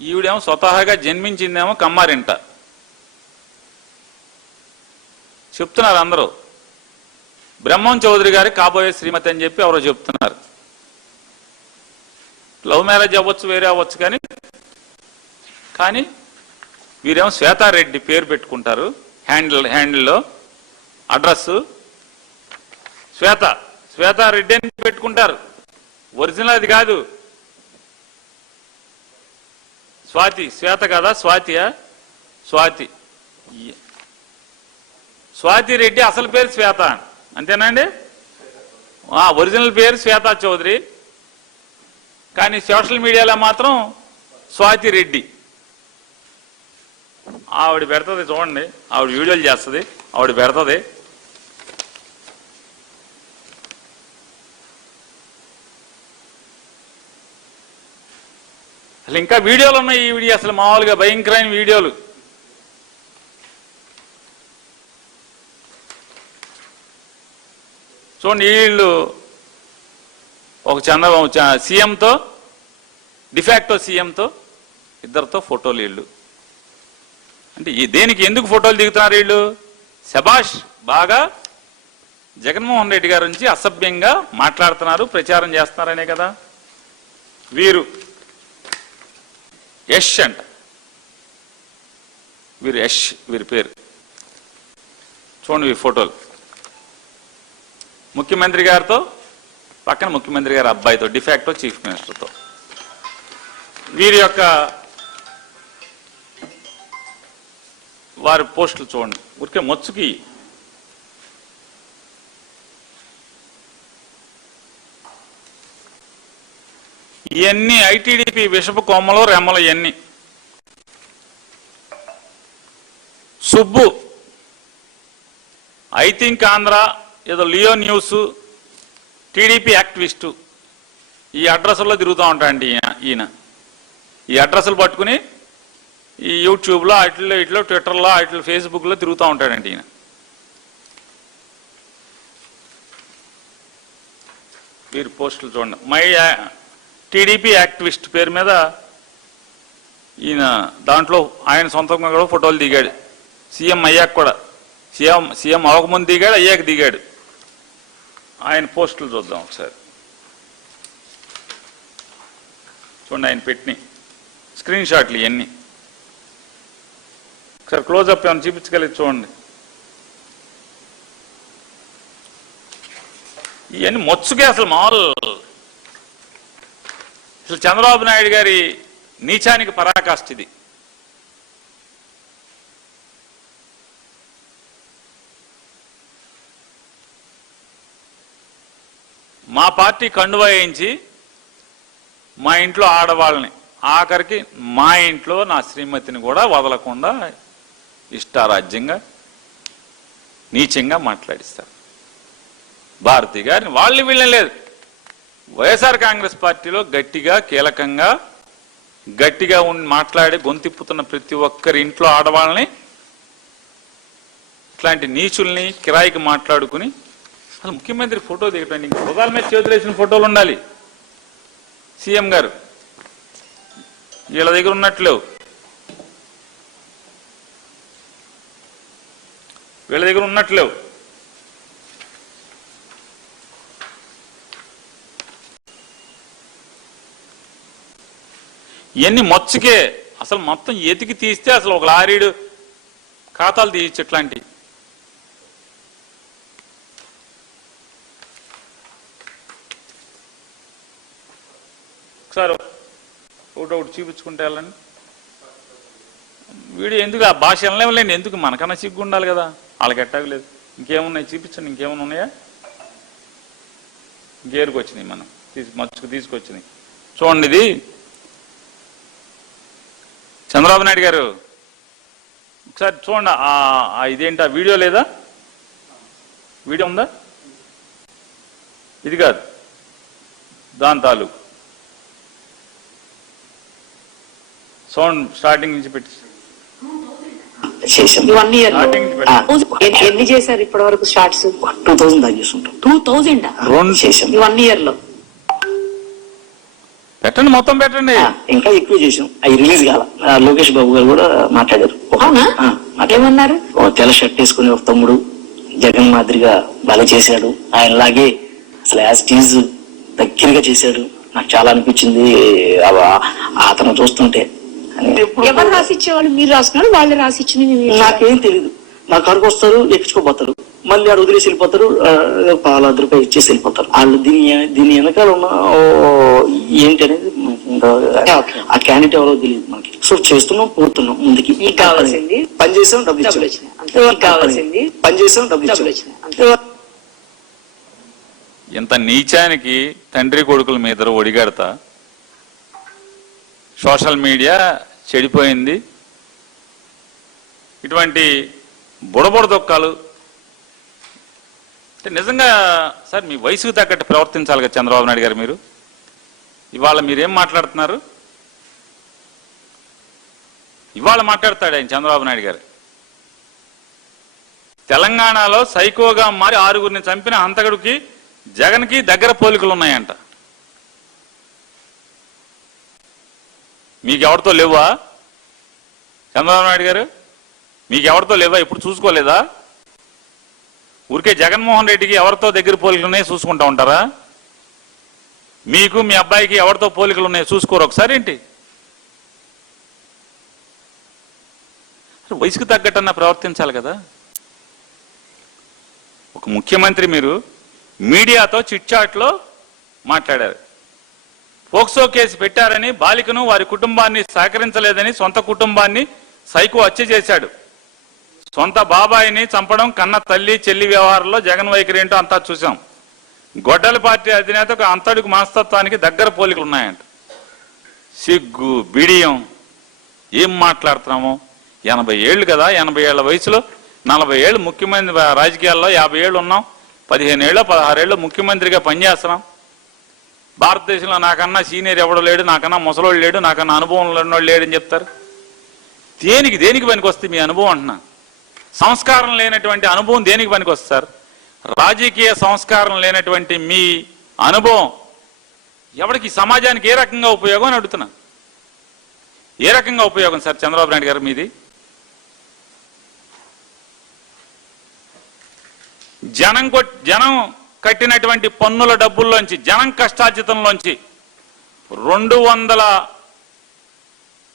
ఈవిడేమో స్వతహాగా జన్మించిందేమో కమ్మారింట. చెప్తున్నారు అందరూ. బ్రహ్మం చౌదరి గారి కాబోయే శ్రీమతి అని చెప్పి ఎవరో చెప్తున్నారు. లవ్ మ్యారేజ్ అవ్వచ్చు, వేరే అవ్వచ్చు, కానీ వీరేమో శ్వేతారెడ్డి పేరు పెట్టుకుంటారు. హ్యాండిల్లో అడ్రస్ శ్వేతారెడ్డి అని పెట్టుకుంటారు. ఒరిజినల్ అది కాదు. శ్వేత కదా, స్వాతి రెడ్డి అసలు పేరు శ్వేత, అంతేనండి. ఒరిజినల్ పేరు శ్వేతా చౌదరి, కానీ సోషల్ మీడియాలో మాత్రం స్వాతి రెడ్డి. ఆవిడ పెడుతుంది చూడండి, ఆవిడ వీడియోలు చేస్తుంది, ఆవిడ పెడుతుంది. అసలు ఇంకా వీడియోలు ఉన్నాయి. ఈ వీడియో అసలు మామూలుగా భయంకరమైన వీడియోలు. చూడండి, వీళ్ళు ఒక చంద్రబాబు సీఎంతో, డిఫాక్టో సీఎంతో ఇద్దరితో ఫోటోలు. వీళ్ళు అంటే దేనికి ఎందుకు ఫోటోలు దిగుతున్నారు వీళ్ళు? శభాష్, బాగా జగన్మోహన్ రెడ్డి గారి నుంచి అసభ్యంగా మాట్లాడుతున్నారు, ప్రచారం చేస్తున్నారనే కదా. వీరు యష్ అంట, వీరి పేరు చూడండి. ఈ ఫోటోలు ముఖ్యమంత్రి గారితో, పక్కన ముఖ్యమంత్రి గారి అబ్బాయితో, డిఫాక్టో చీఫ్ మినిస్టర్తో. వీరి యొక్క వారి పోస్టులు చూడండి, ఊరికే మొచ్చుకి. ఇవన్నీ ఐటీడీపీ విషపు కొమ్మలు రెమ్మలు. ఇవన్నీ సుబ్బు, ఐ థింక్ ఆంధ్ర, ఏదో లియో న్యూస్, టీడీపీ యాక్టివిస్టు. ఈ అడ్రస్లో తిరుగుతూ ఉంటాయండి ఈయన. ఈ అడ్రస్లు పట్టుకుని ఈ యూట్యూబ్లో ఇట్లో ట్విట్టర్లో ఇట్లో ఫేస్బుక్లో తిరుగుతూ ఉంటాడండి ఈయన. వీరి పోస్టులు చూడండి. మై టీడీపీ యాక్టివిస్ట్ పేరు మీద ఈయన, దాంట్లో ఆయన సొంతంగా కూడా ఫోటోలు దిగాడు. సీఎం అయ్యాక కూడా, సీఎం అవ్వకముందు దిగాడు, అయ్యాక దిగాడు. ఆయన పోస్టులు చూద్దాం ఒకసారి. చూడండి, ఆయన పెట్టిన స్క్రీన్ షాట్లు ఇవన్నీ. ఒకసారి క్లోజప్ ఏమైనా చూపించగలిగి చూడండి. ఇవన్నీ మొచ్చుకే అసలు మామూలు. అసలు చంద్రబాబు నాయుడు గారి నీచానికి పరాకాష్ఠ ఇది. మా పార్టీ కండువా వేయించి మా ఇంట్లో ఆడవాళ్ళని, ఆఖరికి మా ఇంట్లో నా శ్రీమతిని కూడా వదలకుండా ఇష్టారాజ్యంగా నీచంగా మాట్లాడిస్తారు. భారతి గారిని వాళ్ళు వీళ్ళని లేదు. వైఎస్ఆర్ కాంగ్రెస్ పార్టీలో గట్టిగా, కీలకంగా, గట్టిగా మాట్లాడి గొంతిప్పుతున్న ప్రతి ఒక్కరి ఇంట్లో ఆడవాళ్ళని, ఇట్లాంటి నీచుల్ని కిరాయికి మాట్లాడుకుని, అసలు ముఖ్యమంత్రి ఫోటో దిగటండి, ఇంక హృదయాల మీద చేతులు వేసిన ఫోటోలు ఉండాలి. సీఎం గారు వీళ్ళ దగ్గర ఉన్నట్లు, వీళ్ళ దగ్గర ఉన్నట్లు. ఇవన్నీ మొచ్చకే. అసలు మొత్తం ఎతికి తీస్తే అసలు ఒక లారీడు ఖాతాలు తీయచ్చు. ఇట్లాంటి ఒకసారి ఒకటి చూపించుకుంటే వెళ్ళండి. వీడియో ఎందుకు ఆ భాష వెళ్ళలేండి, ఎందుకు మనకన్నా సిగ్గు ఉండాలి కదా. వాళ్ళకి ఎట్టాగలేదు. లేదు. ఇంకేమున్నాయి చూపించండి, ఇంకేమైనా ఉన్నాయా? గేరుకు వచ్చినాయి, మనం మచ్చుకు తీసుకొచ్చినాయి. చూడండి, ఇది చంద్రబాబు నాయుడు గారు. ఒకసారి చూడండి, ఇదేంటి ఆ వీడియో లేదా? వీడియో ఉందా? ఇది కాదు, దాని తాలూకు సౌండ్ స్టార్టింగ్ నుంచి పెట్టి. 1 year ఎన్ని చేశారు ఇప్పటి వరకు? స్టార్ట్స్ 2000 దాకా చేస్తుంటాం. 2000 1 year లో పెట్టండి, మొత్తం పెట్టండి. ఇంకా ఎక్కువ చేసాం, అవి రిలీజ్ కాల. లోకేష్ బాబు గారు కూడా మాట్లాడారు. అవునా? ఏమన్నారు? తెల్ల షర్ట్ వేసుకుని ఒక తమ్ముడు జగన్ మాదిరిగా బాగా చేశాడు, ఆయనలాగే అసలు యాజ్ టీజ్ దగ్గరగా చేశాడు, నాకు చాలా అనిపించింది అతను చూస్తుంటే. ఎవరు రాసిచ్చేవాళ్ళు? మీరు రాసుకున్నారు, వాళ్ళు రాసిచ్చింది నాకేం తెలీదు. నా కారుకు వస్తారు, ఎక్కించుకోపోతారు, మళ్ళీ ఆడ వదిలేసి వెళ్ళిపోతారు, పాలు రూపాయలు ఇచ్చేసి వెళ్ళిపోతారు. వాళ్ళు దీని వెనకాల ఉన్న ఏంటి అనేది ఆ క్యాండిడేట్ ఎవరో తెలియదు మనకి. సో చేస్తున్నాం, పోతున్నాం ముందుకి. కావాల్సింది పని చేసాం, డబ్బులు ఇచ్చాం, కావాల్సింది పని చేసాం, డబ్బులు ఇచ్చాం. ఇంత నీచానికి తండ్రి కొడుకుల మీద ఒడిగడతా సోషల్ మీడియా చెడిపోయింది. ఇటువంటి బుడబుడ దొక్కాలు అంటే నిజంగా సార్ మీ వయసుకు తగ్గట్టు ప్రవర్తించాలి కదా చంద్రబాబు నాయుడు గారు. మీరు ఇవాళ మీరేం మాట్లాడుతున్నారు? ఇవాళ మాట్లాడతాడు ఆయన చంద్రబాబు నాయుడు గారు. తెలంగాణలో సైకోగా మారి 6గురిని చంపిన హంతకుడికి జగన్కి దగ్గర పోలికలు ఉన్నాయంట. మీకెవరితో లేవా చంద్రబాబు నాయుడు గారు? మీకెవరితో లేవా? ఇప్పుడు చూసుకోలేదా? ఊరికే జగన్మోహన్ రెడ్డికి ఎవరితో దగ్గర పోలికలు ఉన్నాయో చూసుకుంటా ఉంటారా? మీకు మీ అబ్బాయికి ఎవరితో పోలికలు ఉన్నాయో చూసుకోరు ఒకసారి ఏంటి? వయసుకు తగ్గట్టన్నా ప్రవర్తించాలి కదా. ఒక ముఖ్యమంత్రి మీరు మీడియాతో చిట్చాట్లో మాట్లాడారు. పోక్సో కేసు పెట్టారని బాలికను వారి కుటుంబాన్ని సహకరించలేదని సొంత కుటుంబాన్ని సైకో హత్య చేశాడు. సొంత బాబాయిని చంపడం, కన్న తల్లి చెల్లి వ్యవహారంలో జగన్ వైఖరి ఏంటో అంతా చూసాం. గొడ్డల పార్టీ అధినేతకు అంతటికి మనస్తత్వానికి దగ్గర పోలికలు ఉన్నాయంట. సిగ్గు బిడియం ఏం మాట్లాడుతున్నాము? 80 ఏళ్ళు కదా, 80 ఏళ్ల వయసులో 40 ఏళ్ళు ముఖ్యమంత్రి రాజకీయాల్లో, 50 ఏళ్ళు ఉన్నాం, 15 ఏళ్ళు 16 ఏళ్ళు ముఖ్యమంత్రిగా పనిచేస్తున్నాం. భారతదేశంలో నాకన్నా సీనియర్ ఎవడో లేడు, నాకన్నా ముసలోళ్ళు లేడు, నాకన్నా అనుభవం ఉన్నోళ్ళు లేడని చెప్తారు. దేనికి పనికి వస్తే మీ అనుభవం అంటున్నా? సంస్కారం లేనటువంటి అనుభవం దేనికి పనికి వస్తారు? రాజకీయ సంస్కారం లేనటువంటి మీ అనుభవం ఎవరికి సమాజానికి ఏ రకంగా ఉపయోగం అని అడుగుతున్నా. ఏ రకంగా ఉపయోగం సార్ చంద్రబాబు నాయుడు గారు మీది? జనం కట్టినటువంటి పన్నుల డబ్బుల్లోంచి, జనం కష్టార్జితంలోంచి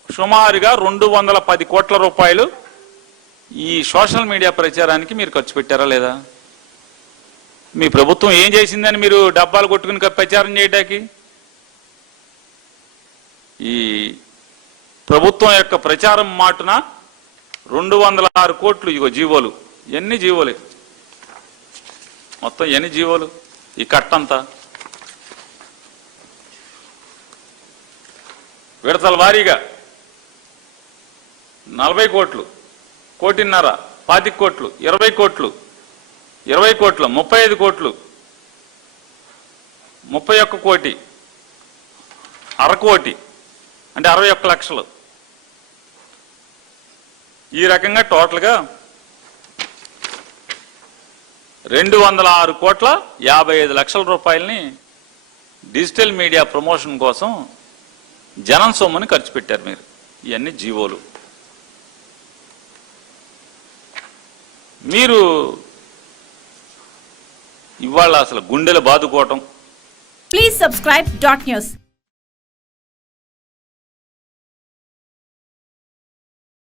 సుమారుగా 210 కోట్ల రూపాయలు ఈ సోషల్ మీడియా ప్రచారానికి మీరు ఖర్చు పెట్టారా లేదా? మీ ప్రభుత్వం ఏం చేసిందని మీరు డబ్బాలు కొట్టుకుని ప్రచారం చేయడానికి? ఈ ప్రభుత్వం యొక్క ప్రచారం మాటున 206 కోట్లు. ఇగో జీవోలు, ఎన్ని జీవోలు, మొత్తం ఎన్ని జీవోలు ఈ కట్టంతా? విడతల వారీగా 40 కోట్లు, 1.5 కోటి, 25 కోట్లు, 20 కోట్లు, 20 కోట్లు, 35 కోట్లు, 31 కోటి, అరకోటి అంటే 61 లక్షలు. ఈ రకంగా టోటల్గా 206 కోట్ల 55 లక్షల రూపాయలని డిజిటల్ మీడియా ప్రమోషన్ కోసం జనం సొమ్ముని ఖర్చు పెట్టారు మీరు. ఇవన్నీ జీవోలు. మీరు ఇవాళ అసలు గుండెలు బాదుకోవటం. Please subscribe .news.